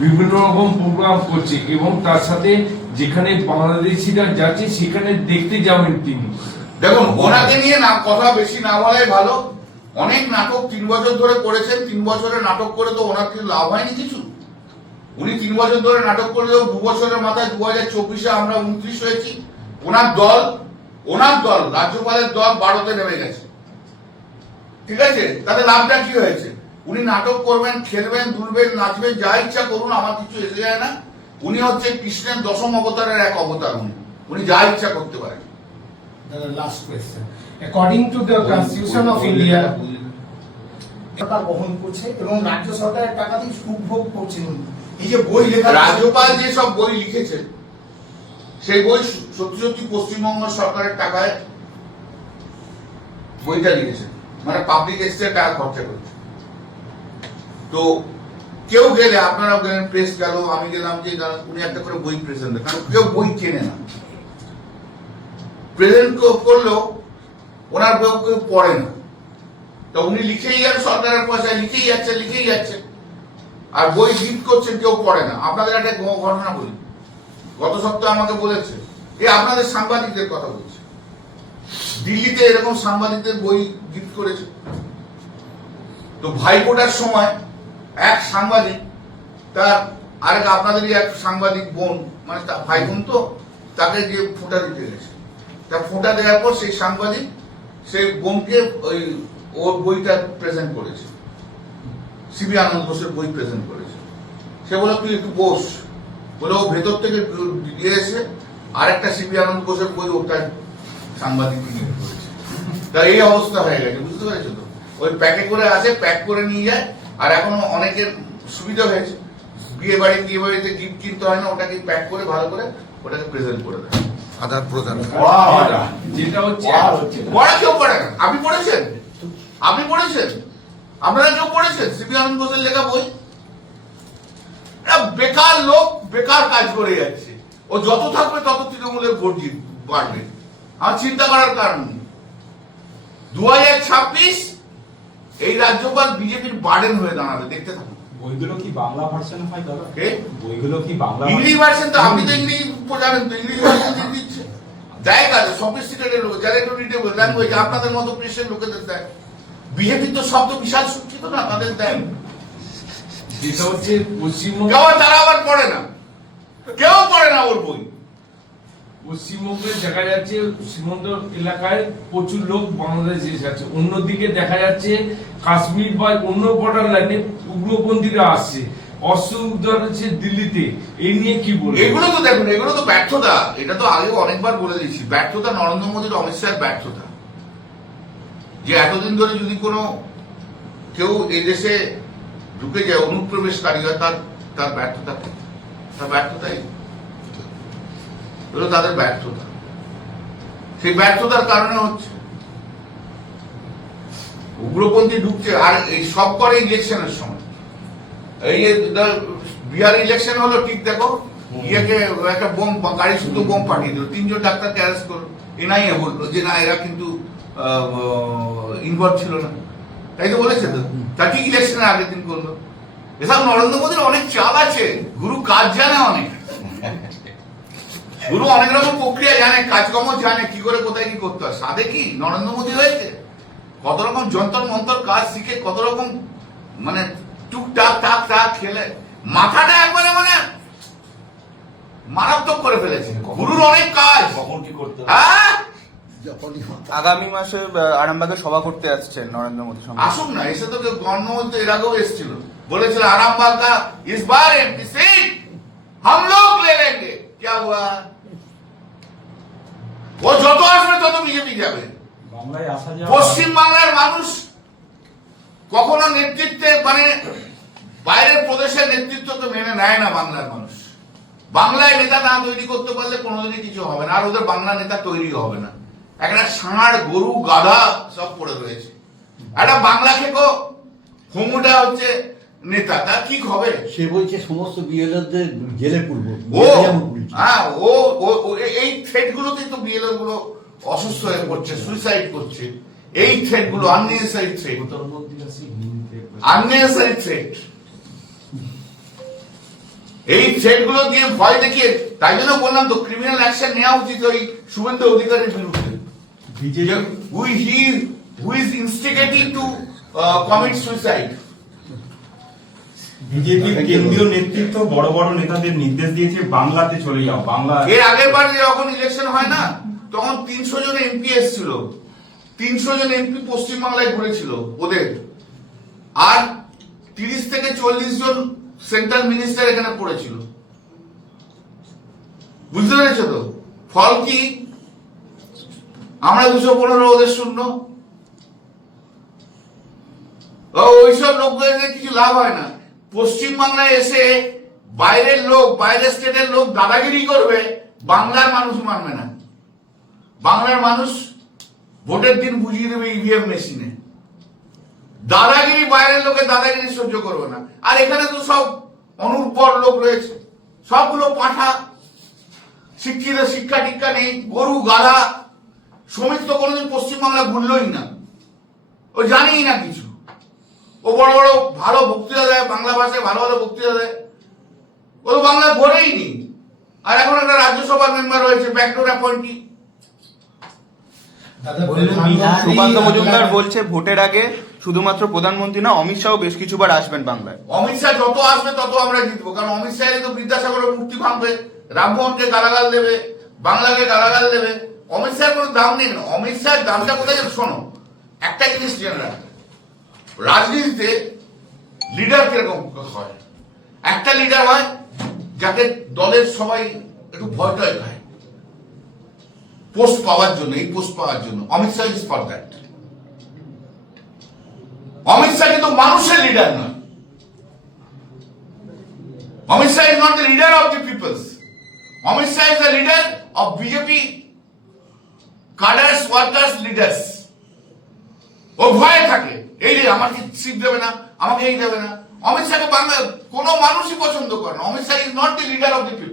বিভিন্ন রকম প্রোগ্রাম করছে এবং তার সাথে যেখানে বাংলাদেশিরা যাচ্ছে সেখানে দেখতে যাবেন তিনি। দেখুন, ওনাকে নিয়ে না কথা বেশি না বলাই ভালো। অনেক নাটক 3 বছর ধরে করেছেন। 3 বছরের নাটক করে তো ওনার কি লাভ হয়নি কিছু? উনি 3 বছর ধরে নাটক করলেও 2 বছরের মাথায় 2024-এ আমরা 29 হয়েছি। ওনার দল রাজ্যপালের দল 12তে নেমে গেছে। ঠিক আছে, তাতে লাভটা কি হয়েছে? উনি নাটক করবেন, খেলবেন, দুলবেন, নাচবেন, যা ইচ্ছা করুন, আমার কিছু এসে যায় না। উনি হচ্ছে কৃষ্ণের 10ম অবতারের এক অবতার। উনি যা ইচ্ছা করতে পারেন। The last question. According to the Constitution of India, টাকা বহন করছে এবং রাজ্য সরকারের টাকা দিয়ে সুভোগ করছেন। এই যে বই লেখা, রাজ্যপাল যে সব বই লিখেছেন সেই বই সত্যি সত্যি পশ্চিমবঙ্গ সরকারের টাকায় বইটা লিখেছেন, মানে পাবলিক এক্সের টাকা খরচা করেছে। তো কেউ গেলে, আপনারাও গেলেন, প্রেস গেল, আমি গেলাম, যে উনি একটা করে বই প্রেজেন্ট দেন, কারণ কেউ বই কেনে না। প্রেজেন্ট করলেও ওনার বই কেউ পড়ে না। তো উনি লিখেই যান, সরকারের পয়সায় লিখেই যাচ্ছে, আর বই গিফট করছেন, কেউ পড়ে না। আপনাদের একটা ঘটনা বলি, গত সপ্তাহে আমাকে বলেছে, আপনাদের সাংবাদিকদের কথা বলছে, দিল্লিতে এরকম সাংবাদিকদের বই গিফট করেছে। তো ভাইফোঁটার সময় এক সাংবাদিক তার আপনাদেরই এক সাংবাদিক বোন, মানে ভাই বোন, তো তাকে যে ফোঁটা দিতে গেছে, তা ফোঁটা দেওয়ার পর সেই সাংবাদিক সেই বোনকে ওর বইটা প্রেজেন্ট করেছে, সিবি আনন্দ ঘোষের বই প্রেজেন্ট করেছে। সে বলে, তুই একটু বস, বলে ও ভেতর থেকে দিয়ে এসে আরেকটা সিবি আনন্দ ঘোষের বই ওটা সাংবাদিক করেছে। তার এই অবস্থা হয়ে গেছে, বুঝতে পেরেছো তো? ওই প্যাকে করে আসে, প্যাক করে নিয়ে যায়। আর এখনো অনেকের সুবিধা হয়েছে, বিয়ে বাড়িতে গিফট কিনতে হয় না, ওটাকে প্যাক করে ভালো করে ওটাকে প্রেজেন্ট করে দেয়, আদান প্রদান। যেটা হচ্ছে পড়া কেউ পড়ে না। আপনি পড়েছেন? আপনারা কেউ পড়েছেন সিবি আনন্দ ঘোষের লেখা বই? বেকার লোক, বেকার কাজ করে যাচ্ছে। ও যত থাকবে তত তৃণমূলের ভোট বাড়বে। আমার চিন্তা করার কারণ নেই। 2026 এই রাজ্যপাল বিজেপির বার্ডেন হয়ে দাঁড়াবে, দেখতে থাকুন। বইগুলো কি বাংলা ভার্সন হয় দাদা? বইগুলো কি বাংলা? ইংলিশ ভার্সন তো আপনি তো ইংলিশ জানেন, তো ইংলিশ ভার্সন দিয়ে দিচ্ছে। দেয় কাজে সফিস্টিকেটেড লোক, যারা একটু রিডেবল ল্যাঙ্গুয়েজ, আপনাদের মতো প্রেসের লোকেদের দেয়। বিজেপির তো শব্দ বিশাল শিক্ষিত না, তাদের দেয়। যেটা হচ্ছে পশ্চিমবঙ্গ, তারা আবার পড়ে না, কেউ পড়ে না ওর বই। পশ্চিমবঙ্গে দেখা যাচ্ছে সীমান্ত এলাকায় প্রচুর লোক বাংলাদেশে যাচ্ছে, অন্যদিকে দেখা যাচ্ছে কাশ্মীর বা অন্য বর্ডার লাইনে উগ্রপন্থীরা আসছে, অস্ত্র উদ্ধার হচ্ছে দিল্লিতে। এই নিয়ে কি বলবো? এগুলো তো দেখুন, এগুলো তো ব্যর্থতা। এটা তো আগেও অনেকবার বলে দিয়েছি, ব্যর্থতা নরেন্দ্র মোদীর, অমিত শাহের ব্যর্থতা। যে এতদিন ধরে যদি কোনো কেউ এই দেশে ঢুকে যায়, অনুপ্রবেশকারী হয়, তার ব্যর্থতাই হলো তাদের ব্যর্থতা। সেই ব্যর্থতার কারণে হচ্ছে উগ্রপন্থী ঢুকছে। আর এই সব করে ইলেকশনের সময়। এই বিহার ইলেকশন হলো, ঠিক দেখো, ইয়েকে একটা বোম, গাড়ি শুধু বোম পাঠিয়ে দিল, 3 জন ডাক্তারকে অ্যারেস্ট করলো। এনআইএ বললো যে না, এরা কিন্তু ইনভলভ ছিল না, তাই তো বলেছে তো। তা ঠিক ইলেকশনের আগের দিন করলো। এসব নরেন্দ্র মোদীর অনেক চাল আছে, গুরু কাজ জানে অনেক, গুরু অনেক রকম প্রক্রিয়া জানে, কাজকর্ম জানে, কি করে কোথায় কি করতে হয়। সাধে কি নরেন্দ্র মোদী হয়েছে? কত রকম যন্তর মন্তর কাজ শিখে, কত রকম মানে টুকটাক টাক টাক খেলে মাথাটা একবারে মানে মারাত্মক করে ফেলেছে। গুরুর অনেক কাজ। কখন কি করতে হবে? হ্যাঁ, আগামী মাসে আরামবাগে সভা করতে আসছেন নরেন্দ্র মোদী। আসুন না, এসে তো গণমন্ত্রী এর আগেও এসেছিল, বলেছিল আরামবাগ কা ইস বার এমপি সিট हम लोग ले लेंगे। क्या हुआ? ও যত আসবে তত বিজেপি যাবে। বাংলায় আসা যাওয়া, পশ্চিম বাংলার মানুষ কখনো নেতৃত্বে, মানে বাইরের প্রদেশের নেতৃত্বকে মেনে নেয় না বাংলার মানুষ। বাংলায় নেতা না তৈরি করতে পারলে কোনোদিনই কিছু হবে না, আর ওদের বাংলা নেতা তৈরি হবে না। একটা ষাঁড়, গরু, গাধা সব পড়ে রয়েছে। একটা বাংলা খেকো হোমোটা হচ্ছে নেতা, তা কি হবে? সে বলছে সমস্ত বিএলওদের জেলে পুরবো। এই থ্রেট গুলোতেই তো বিএলও গুলো অসুস্থ হয়ে পড়ছে, সুইসাইড করছে। এই থ্রেট গুলো আননেসেসারি থ্রেট। এই থ্রেড গুলো দিয়ে ভয় দেখিয়ে, তাই জন্য বললাম তো ক্রিমিনাল অ্যাকশন নেওয়া উচিত ওই শুভেন্দু অধিকারীর বিরুদ্ধে। who is instigating to commit suicide. বিজেপির কেন্দ্রীয় নেতৃত্ব বড় বড় নেতাদের নির্দেশ দিয়েছে বাংলাতে চলে যাও, বাংলা। এর আগের বার যখন ইলেকশন হয় না, তখন 300 জন এমপি এসেছিল, 300 জন এমপি পশ্চিমবাংলায় ঘুরেছিল ওদের, আর 30 থেকে 40 জন সেন্ট্রাল মিনিস্টার এখানে পড়েছিল। বুঝতে পেরেছো তো? ফল কি? আমরা 215 ওদের শূন্য। ওইসব লোকদের কিছু লাভ হয় না। পশ্চিমবাংলায় এসে বাইরের লোক, বাইরের স্টেটের লোক দাদাগিরি করবে, বাংলার মানুষ মানবে না। বাংলার মানুষ ভোটের দিন বুঝিয়ে দেবে ইভিএম মেশিনে। দাদাগিরি, বাইরের লোকের দাদাগিরি সহ্য করবে না। আর এখানে তো সব অনুর্বর লোক রয়েছে, সবগুলো পাঠা, শিক্ষিত, শিক্ষা টিক্ষা নেই, গরু গাধা। শ্রমিক তো কোনোদিন পশ্চিমবাংলা ঘুরলই না, ও জানেই না কিছু। ও বড় বড় ভালো বক্তৃতা দেয়, বাংলা ভাষায় ভালো ভালো বক্তৃতা দেয়, ও তো বাংলা ঘোরেই নি। আর এখন একটা রাজ্যসভার মেম্বার হয়েছে, ব্যাকডোর অ্যাপয়েন্টি। সুকান্ত মজুমদার বলছে ভোটের আগে শুধুমাত্র প্রধানমন্ত্রী না, অমিত শাহ বেশ কিছুবার আসবেন বাংলায়। অমিত শাহ যত আসবে তত আমরা জিতবো, কারণ অমিত শাহ তো বিদ্যাসাগরের মূর্তি ভাঙবে, রামমোহনকে গালাগাল দেবে, বাংলাকে গালাগাল দেবে। অমিত শাহের কোনো দাম নেই। অমিত শাহের দামটা কোথায়? শোনো, একটা জিনিস জেনে রাখবে, রাজনীতিতে লিডার কিরকম হয়। একটা লিডার হয় যাকে দলের সবাই একটু ভয় টয় খায়, পোস্ট পাওয়ার জন্য, এই পোস্ট পাওয়ার জন্য। Amit Shah is for that. Amit Shah কিন্তু মানুষের লিডার নয়। Amit Shah is not the leader of the peoples. Amit Shah is the leader of BJP cadres, workers, leaders. ও ভয়ে থাকে, এই রে আমাকে সিট দেবে না, আমাকে এই দেবে না। অমিত শাহকে বাংলা কোনো মানুষই পছন্দ করে না। Amit Shah is not the leader of the people.